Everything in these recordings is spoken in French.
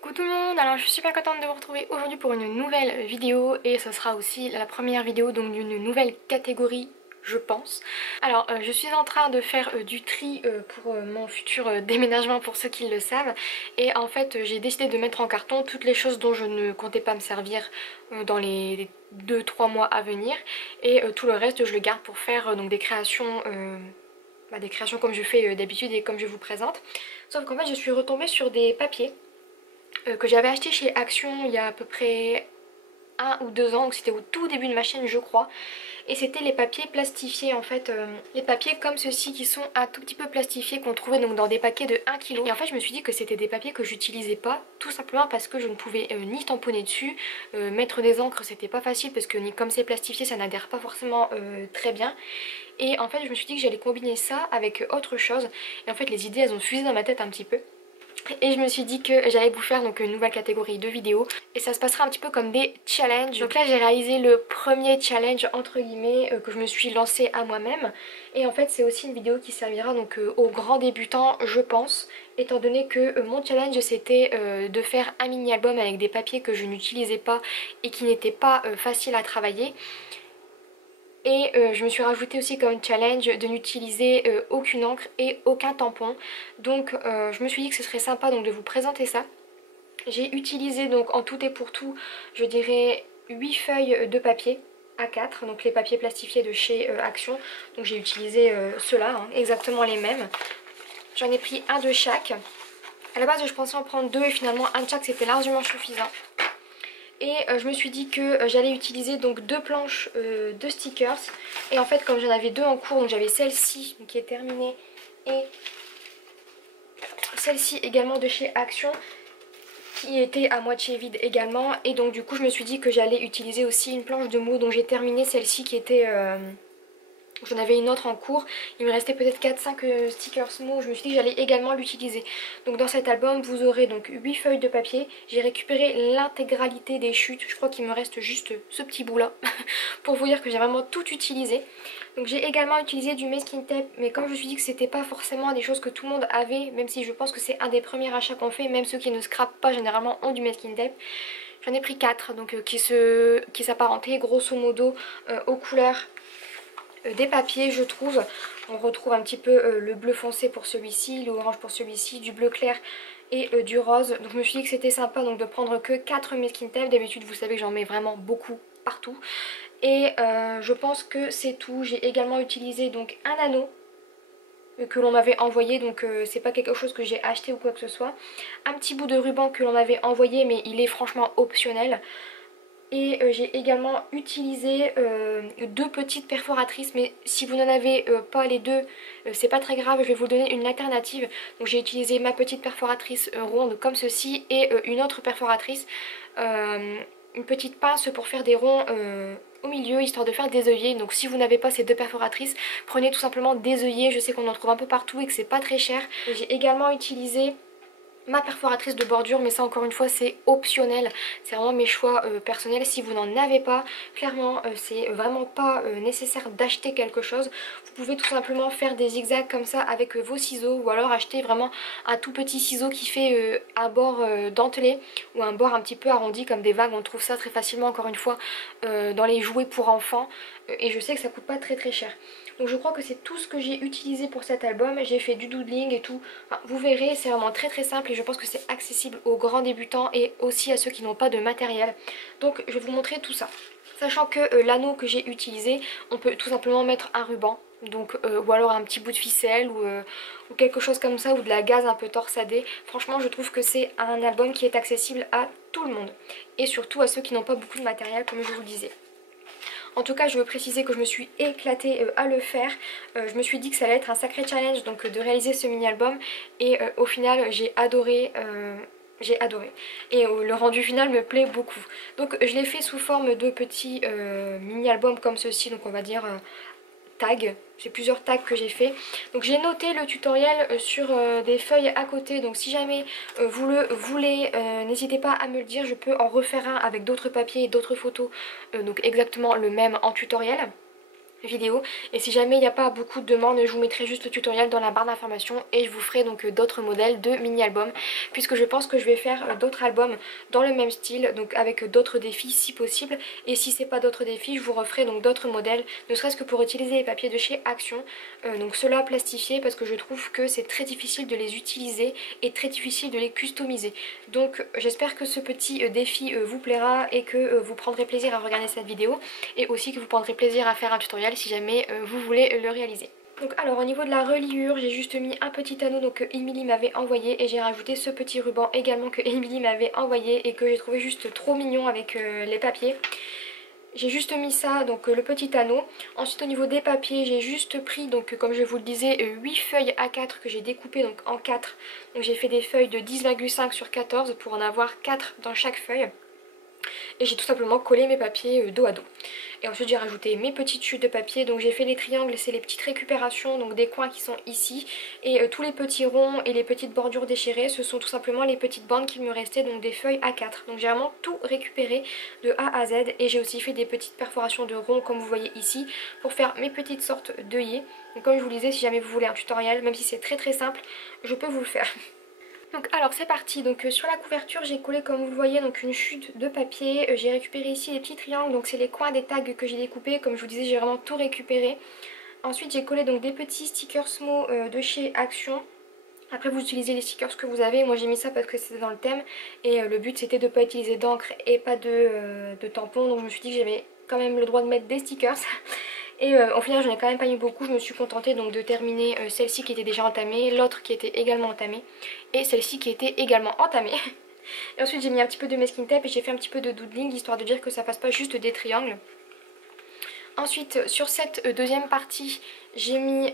Coucou tout le monde, alors je suis super contente de vous retrouver aujourd'hui pour une nouvelle vidéo et ce sera aussi la première vidéo donc d'une nouvelle catégorie je pense. Alors je suis en train de faire du tri pour mon futur déménagement pour ceux qui le savent et en fait j'ai décidé de mettre en carton toutes les choses dont je ne comptais pas me servir dans les 2-3 mois à venir et tout le reste je le garde pour faire donc des créations comme je fais d'habitude et comme je vous présente. Sauf qu'en fait je suis retombée sur des papiers que j'avais acheté chez Action il y a à peu près 1 ou 2 ans, donc c'était au tout début de ma chaîne je crois, et c'était les papiers plastifiés en fait, les papiers comme ceux-ci qui sont un tout petit peu plastifiés qu'on trouvait donc dans des paquets de 1 kg. Et en fait je me suis dit que c'était des papiers que j'utilisais pas, tout simplement parce que je ne pouvais ni tamponner dessus, mettre des encres c'était pas facile parce que comme c'est plastifié ça n'adhère pas forcément très bien. Et en fait je me suis dit que j'allais combiner ça avec autre chose, et en fait les idées elles ont fusé dans ma tête un petit peu. Et je me suis dit que j'allais vous faire donc une nouvelle catégorie de vidéos et ça se passera un petit peu comme des challenges. Donc là j'ai réalisé le premier challenge entre guillemets que je me suis lancé à moi-même, et en fait c'est aussi une vidéo qui servira donc aux grands débutants je pense, étant donné que mon challenge c'était de faire un mini album avec des papiers que je n'utilisais pas et qui n'étaient pas faciles à travailler. Et je me suis rajouté aussi comme challenge de n'utiliser aucune encre et aucun tampon. Donc je me suis dit que ce serait sympa donc de vous présenter ça. J'ai utilisé donc en tout et pour tout je dirais 8 feuilles de papier A4, donc les papiers plastifiés de chez Action. Donc j'ai utilisé ceux-là, hein, exactement les mêmes. J'en ai pris un de chaque. À la base je pensais en prendre deux et finalement un de chaque c'était largement suffisant. Et je me suis dit que j'allais utiliser donc 2 planches de stickers. Et en fait comme j'en avais 2 en cours, donc j'avais celle-ci qui est terminée et celle-ci également de chez Action qui était à moitié vide également. Et donc du coup je me suis dit que j'allais utiliser aussi une planche de mots, donc j'ai terminé celle-ci qui était... J'en avais une autre en cours, il me restait peut-être 4-5 stickers mots, je me suis dit que j'allais également l'utiliser. Donc dans cet album vous aurez donc 8 feuilles de papier, j'ai récupéré l'intégralité des chutes, je crois qu'il me reste juste ce petit bout là pour vous dire que j'ai vraiment tout utilisé. Donc j'ai également utilisé du masking tape, mais comme je me suis dit que c'était pas forcément des choses que tout le monde avait, même si je pense que c'est un des premiers achats qu'on fait, même ceux qui ne scrapent pas généralement ont du masking tape. J'en ai pris 4 donc qui s'apparentaient grosso modo aux couleurs des papiers je trouve. On retrouve un petit peu le bleu foncé pour celui-ci, l'orange pour celui-ci, du bleu clair et du rose. Donc je me suis dit que c'était sympa donc de prendre que 4 masking tape. D'habitude vous savez que j'en mets vraiment beaucoup partout. Et je pense que c'est tout. J'ai également utilisé donc un anneau que l'on m'avait envoyé, donc c'est pas quelque chose que j'ai acheté ou quoi que ce soit. Un petit bout de ruban que l'on m'avait envoyé mais il est franchement optionnel. Et j'ai également utilisé 2 petites perforatrices, mais si vous n'en avez pas les deux, c'est pas très grave, je vais vous donner une alternative. Donc j'ai utilisé ma petite perforatrice ronde comme ceci et une autre perforatrice, une petite pince pour faire des ronds au milieu, histoire de faire des œillets. Donc si vous n'avez pas ces 2 perforatrices, prenez tout simplement des œillets, je sais qu'on en trouve un peu partout et que c'est pas très cher. J'ai également utilisé ma perforatrice de bordure, mais ça encore une fois c'est optionnel, c'est vraiment mes choix personnels. Si vous n'en avez pas, clairement c'est vraiment pas nécessaire d'acheter quelque chose. Vous pouvez tout simplement faire des zigzags comme ça avec vos ciseaux, ou alors acheter vraiment un tout petit ciseau qui fait un bord dentelé ou un bord un petit peu arrondi comme des vagues. On trouve ça très facilement encore une fois dans les jouets pour enfants, et je sais que ça coûte pas très très cher. Donc je crois que c'est tout ce que j'ai utilisé pour cet album. J'ai fait du doodling et tout. Enfin, vous verrez, c'est vraiment très très simple et je pense que c'est accessible aux grands débutants et aussi à ceux qui n'ont pas de matériel. Donc je vais vous montrer tout ça. Sachant que l'anneau que j'ai utilisé, on peut tout simplement mettre un ruban. Donc, ou alors un petit bout de ficelle ou quelque chose comme ça, ou de la gaze un peu torsadée. Franchement je trouve que c'est un album qui est accessible à tout le monde. Et surtout à ceux qui n'ont pas beaucoup de matériel comme je vous le disais. En tout cas je veux préciser que je me suis éclatée à le faire. Je me suis dit que ça allait être un sacré challenge donc de réaliser ce mini album, et au final j'ai adoré. Et le rendu final me plaît beaucoup. Donc je l'ai fait sous forme de petits mini albums comme ceci, donc on va dire tags. J'ai plusieurs tags que j'ai fait. Donc j'ai noté le tutoriel sur des feuilles à côté. Donc si jamais vous le voulez, n'hésitez pas à me le dire. Je peux en refaire un avec d'autres papiers et d'autres photos. Donc exactement le même en tutoriel. vidéo. Et si jamais il n'y a pas beaucoup de demandes, je vous mettrai juste le tutoriel dans la barre d'informations et je vous ferai donc d'autres modèles de mini-albums, puisque je pense que je vais faire d'autres albums dans le même style, donc avec d'autres défis si possible. Et si c'est pas d'autres défis, je vous referai donc d'autres modèles, ne serait-ce que pour utiliser les papiers de chez Action, donc ceux-là plastifiés, parce que je trouve que c'est très difficile de les utiliser et très difficile de les customiser. Donc j'espère que ce petit défi vous plaira et que vous prendrez plaisir à regarder cette vidéo, et aussi que vous prendrez plaisir à faire un tutoriel si jamais vous voulez le réaliser. Donc alors au niveau de la reliure, j'ai juste mis un petit anneau donc, que Emily m'avait envoyé, et j'ai rajouté ce petit ruban également que Emily m'avait envoyé et que j'ai trouvé juste trop mignon avec les papiers. J'ai juste mis ça, donc le petit anneau. Ensuite au niveau des papiers, j'ai juste pris, donc comme je vous le disais, 8 feuilles A4 que j'ai découpées donc en 4. Donc j'ai fait des feuilles de 10,5 sur 14 pour en avoir 4 dans chaque feuille. Et j'ai tout simplement collé mes papiers dos à dos. Et ensuite j'ai rajouté mes petites chutes de papier. Donc j'ai fait les triangles, c'est les petites récupérations, donc des coins qui sont ici. Et tous les petits ronds et les petites bordures déchirées, ce sont tout simplement les petites bandes qu'il me restait, donc des feuilles A4. Donc j'ai vraiment tout récupéré de A à Z. Et j'ai aussi fait des petites perforations de ronds comme vous voyez ici, pour faire mes petites sortes d'œillets. Donc comme je vous le disais, si jamais vous voulez un tutoriel, même si c'est très très simple, je peux vous le faire. Donc alors c'est parti, donc sur la couverture j'ai collé comme vous le voyez donc une chute de papier, j'ai récupéré ici les petits triangles, donc c'est les coins des tags que j'ai découpés, comme je vous disais j'ai vraiment tout récupéré. Ensuite j'ai collé donc des petits stickers Smo de chez Action. Après vous utilisez les stickers que vous avez, moi j'ai mis ça parce que c'était dans le thème et le but c'était de ne pas utiliser d'encre et pas de tampons, donc je me suis dit que j'avais quand même le droit de mettre des stickers. Et au final j'en ai quand même pas mis beaucoup, je me suis contentée donc de terminer celle-ci qui était déjà entamée, l'autre qui était également entamée et celle-ci qui était également entamée. Et ensuite j'ai mis un petit peu de masking tape et j'ai fait un petit peu de doodling histoire de dire que ça fasse pas juste des triangles. Ensuite sur cette deuxième partie j'ai mis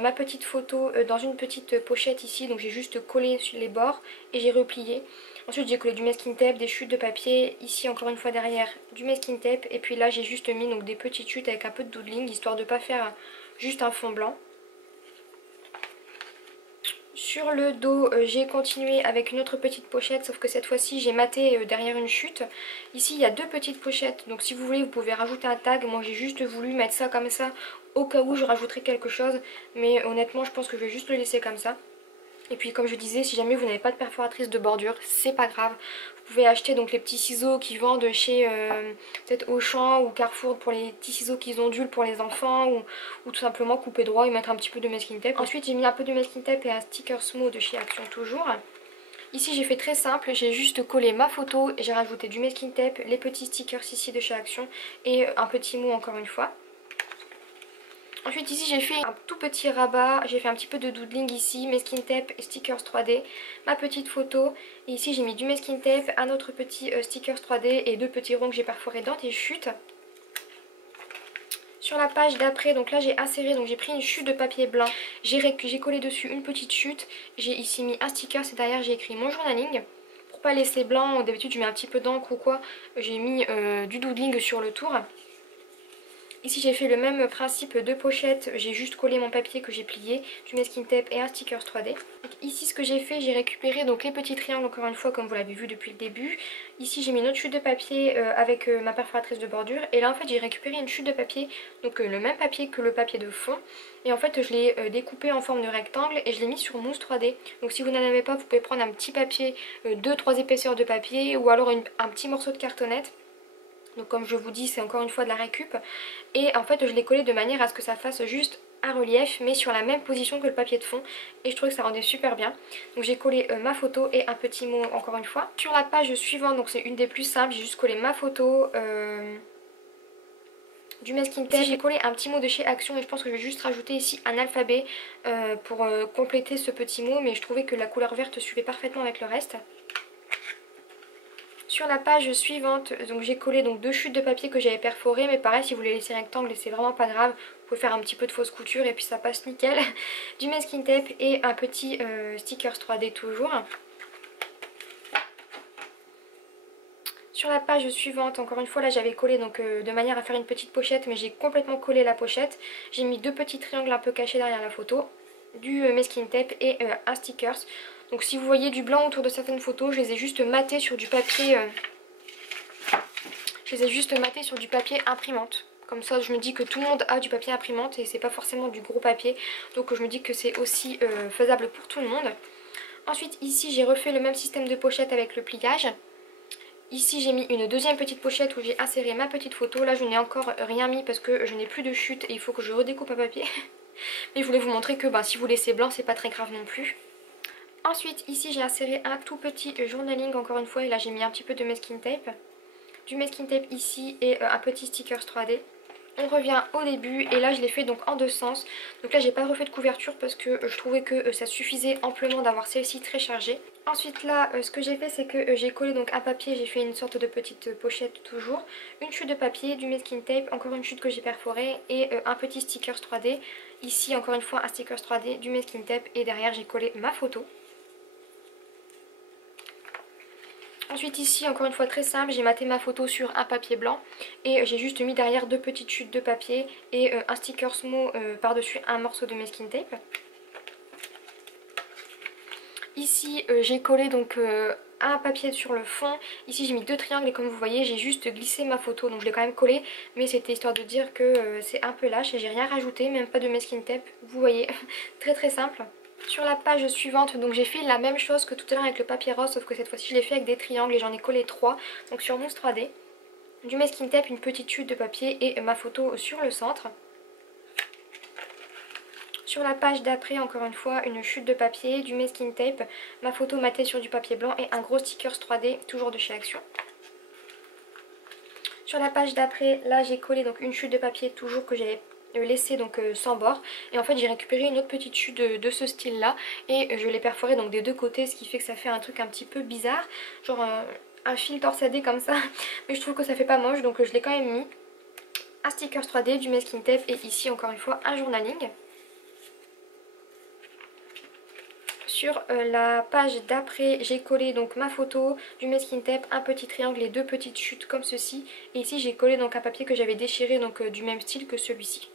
ma petite photo dans une petite pochette ici, donc j'ai juste collé sur les bords et j'ai replié. Ensuite j'ai collé du masking tape, des chutes de papier, ici encore une fois derrière du masking tape, et puis là j'ai juste mis donc des petites chutes avec un peu de doodling histoire de ne pas faire juste un fond blanc. Sur le dos j'ai continué avec une autre petite pochette, sauf que cette fois-ci j'ai maté derrière une chute. Ici il y a deux petites pochettes, donc si vous voulez vous pouvez rajouter un tag. Moi j'ai juste voulu mettre ça comme ça au cas où je rajouterai quelque chose, mais honnêtement je pense que je vais juste le laisser comme ça. Et puis comme je disais, si jamais vous n'avez pas de perforatrice de bordure, c'est pas grave. Vous pouvez acheter donc les petits ciseaux qui vendent chez peut-être Auchan ou Carrefour pour les petits ciseaux qu'ils ondulent pour les enfants, ou tout simplement couper droit et mettre un petit peu de masking tape. Ensuite j'ai mis un peu de masking tape et un sticker Smo de chez Action toujours. Ici j'ai fait très simple, j'ai juste collé ma photo et j'ai rajouté du masking tape, les petits stickers ici de chez Action et un petit mot encore une fois. Ensuite ici j'ai fait un tout petit rabat, j'ai fait un petit peu de doodling ici, masking tape et stickers 3D, ma petite photo, et ici j'ai mis du masking tape, un autre petit stickers 3D et deux petits ronds que j'ai perforés dans des chutes. Sur la page d'après, donc là j'ai inséré, donc j'ai pris une chute de papier blanc, j'ai collé dessus une petite chute, j'ai ici mis un sticker et derrière j'ai écrit mon journaling. Pour pas laisser blanc, d'habitude je mets un petit peu d'encre ou quoi, j'ai mis du doodling sur le tour. Ici j'ai fait le même principe de pochette, j'ai juste collé mon papier que j'ai plié, du masking tape et un sticker 3D. Donc ici ce que j'ai fait, j'ai récupéré donc les petits triangles encore une fois comme vous l'avez vu depuis le début. Ici j'ai mis une autre chute de papier avec ma perforatrice de bordure, et là en fait j'ai récupéré une chute de papier, donc le même papier que le papier de fond. Et en fait je l'ai découpé en forme de rectangle et je l'ai mis sur mousse 3D. Donc si vous n'en avez pas, vous pouvez prendre un petit papier, 2-3 épaisseurs de papier, ou alors un petit morceau de cartonnette. Donc comme je vous dis, c'est encore une fois de la récup. Et en fait je l'ai collé de manière à ce que ça fasse juste un relief, mais sur la même position que le papier de fond. Et je trouvais que ça rendait super bien. Donc j'ai collé ma photo et un petit mot encore une fois. Sur la page suivante, donc c'est une des plus simples, j'ai juste collé ma photo, du masking tape. J'ai collé un petit mot de chez Action et je pense que je vais juste rajouter ici un alphabet pour compléter ce petit mot. Mais je trouvais que la couleur verte suivait parfaitement avec le reste. Sur la page suivante, donc j'ai collé donc deux chutes de papier que j'avais perforées, mais pareil si vous les laissez rectangles, c'est vraiment pas grave, vous pouvez faire un petit peu de fausse couture et puis ça passe nickel. Du masking tape et un petit stickers 3D toujours. Sur la page suivante, encore une fois là j'avais collé donc de manière à faire une petite pochette, mais j'ai complètement collé la pochette. J'ai mis deux petits triangles un peu cachés derrière la photo, du masking tape et un stickers. Donc si vous voyez du blanc autour de certaines photos, je les ai juste matés sur du papier, imprimante, Comme ça je me dis que tout le monde a du papier imprimante et c'est pas forcément du gros papier. Donc je me dis que c'est aussi faisable pour tout le monde. Ensuite ici j'ai refait le même système de pochette avec le pliage. Ici j'ai mis une deuxième petite pochette où j'ai inséré ma petite photo. Là je n'ai encore rien mis parce que je n'ai plus de chute et il faut que je redécoupe un papier. Mais je voulais vous montrer que si vous laissez blanc c'est pas très grave non plus. Ensuite ici j'ai inséré un tout petit journaling encore une fois et là j'ai mis un petit peu de masking tape. Du masking tape ici et un petit stickers 3D. On revient au début et là je l'ai fait donc en deux sens. Donc là j'ai pas refait de couverture parce que je trouvais que ça suffisait amplement d'avoir celle-ci très chargée. Ensuite là ce que j'ai fait c'est que j'ai collé donc un papier, j'ai fait une sorte de petite pochette toujours. Une chute de papier, du masking tape, encore une chute que j'ai perforée et un petit stickers 3D. Ici encore une fois un stickers 3D, du masking tape et derrière j'ai collé ma photo. Ensuite ici encore une fois très simple, j'ai maté ma photo sur un papier blanc et j'ai juste mis derrière deux petites chutes de papier et un sticker Smo par dessus un morceau de masking tape. Ici j'ai collé donc un papier sur le fond, ici j'ai mis deux triangles et comme vous voyez j'ai juste glissé ma photo, donc je l'ai quand même collé mais c'était histoire de dire que c'est un peu lâche et j'ai rien rajouté, même pas de masking tape, vous voyez, très simple. Sur la page suivante, donc j'ai fait la même chose que tout à l'heure avec le papier rose, sauf que cette fois-ci je l'ai fait avec des triangles et j'en ai collé 3. Donc sur mousse 3D, du masking tape, une petite chute de papier et ma photo sur le centre. Sur la page d'après, encore une fois, une chute de papier, du masking tape, ma photo matée sur du papier blanc et un gros stickers 3D, toujours de chez Action. Sur la page d'après, là j'ai collé donc une chute de papier, toujours que j'avais laissé donc sans bord et en fait j'ai récupéré une autre petite chute de ce style là et je l'ai perforée donc des deux côtés, ce qui fait que ça fait un truc un petit peu bizarre, genre un fil torsadé comme ça, mais je trouve que ça fait pas moche donc je l'ai quand même mis. Un sticker 3D, du masking tape et ici encore une fois un journaling. Sur la page d'après j'ai collé donc ma photo, du masking tape, un petit triangle et deux petites chutes comme ceci et ici j'ai collé donc un papier que j'avais déchiré donc du même style que celui-ci.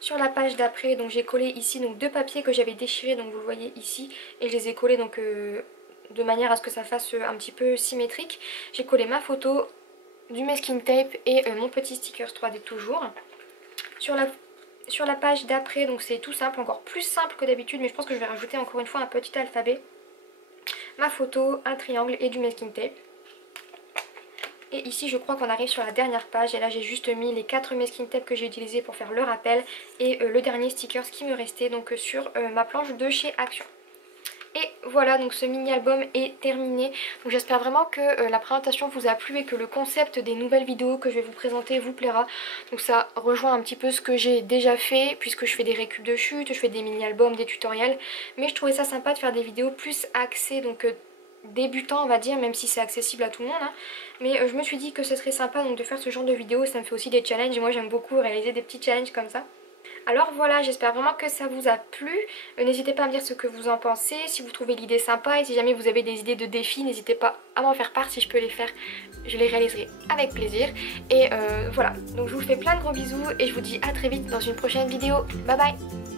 Sur la page d'après, donc j'ai collé ici donc deux papiers que j'avais déchirés, donc vous le voyez ici, et je les ai collés donc de manière à ce que ça fasse un petit peu symétrique. J'ai collé ma photo, du masking tape et mon petit sticker 3D toujours. Sur la page d'après, donc c'est tout simple, encore plus simple que d'habitude, mais je pense que je vais rajouter encore une fois un petit alphabet. Ma photo, un triangle et du masking tape. Et ici je crois qu'on arrive sur la dernière page et là j'ai juste mis les 4 masking tape que j'ai utilisés pour faire le rappel et le dernier sticker qui me restait donc sur ma planche de chez Action. Et voilà, donc ce mini album est terminé. Donc j'espère vraiment que la présentation vous a plu et que le concept des nouvelles vidéos que je vais vous présenter vous plaira. Donc ça rejoint un petit peu ce que j'ai déjà fait puisque je fais des récup de chute, je fais des mini albums, des tutoriels. Mais je trouvais ça sympa de faire des vidéos plus axées donc débutant on va dire, même si c'est accessible à tout le monde hein. Mais je me suis dit que ce serait sympa donc de faire ce genre de vidéos, ça me fait aussi des challenges et moi j'aime beaucoup réaliser des petits challenges comme ça. Alors voilà, j'espère vraiment que ça vous a plu, n'hésitez pas à me dire ce que vous en pensez, si vous trouvez l'idée sympa et si jamais vous avez des idées de défis, n'hésitez pas à m'en faire part, si je peux les faire, je les réaliserai avec plaisir. Et voilà, donc je vous fais plein de gros bisous et je vous dis à très vite dans une prochaine vidéo, bye bye.